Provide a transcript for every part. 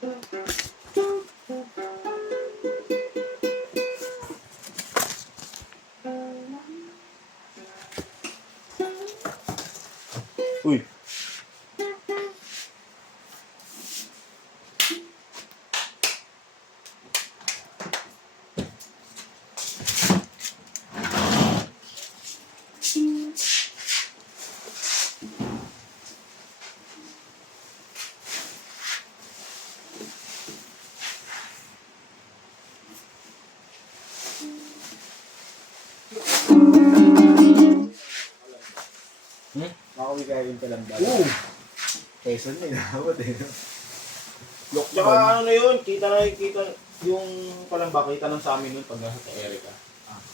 Uy. Makauwi kayo yung palambal. Oo. Quezon na inabot eh. Tsaka ano na yun, kita yung palamba, kita ng sa amin nun pag nasa sa Erica.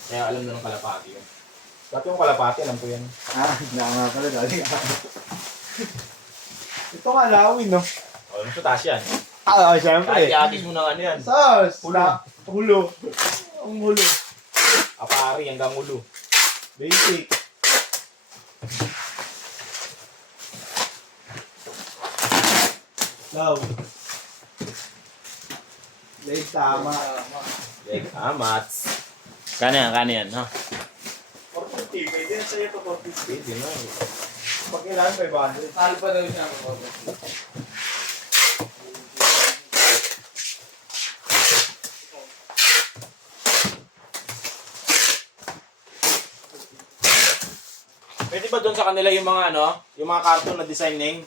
Kaya alam na ng Kalapati yun. Dati yung Kalapati, alam ko yan. Nga pala dali. Ito nga lawin, no? O, yung sa taas yan. Siyempre. Kahit i-atis mo ng ano yan. Sas! Hulo. Ang hulo. Apari hanggang ulo. Basic. Law. Leg tama. Mats. Kano yan, ha? 450. Pwede na sa'yo ito 450. Pwede na. Pag kailangan 500. Talo pa daw siya ako. Pwede ba doon sa kanila yung mga yung mga cartoon na design name?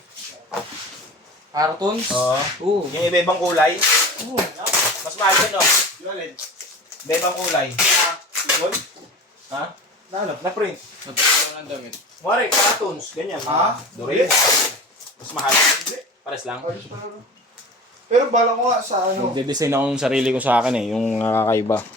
Cartoons? Oo. Oo. Yung iba-ibang kulay? Oo. Mas mahal yun, no? Yung alin? Iba-ibang kulay. Ipon? Ha? Na print. Nagpapagawa ng damit. Mare, cartoons. Ganyan. Doraemon. Mas mahal. Pares lang. Pero bala ko nga sa ano. Magde-design ako ng sarili ko sa akin yung nakakaiba.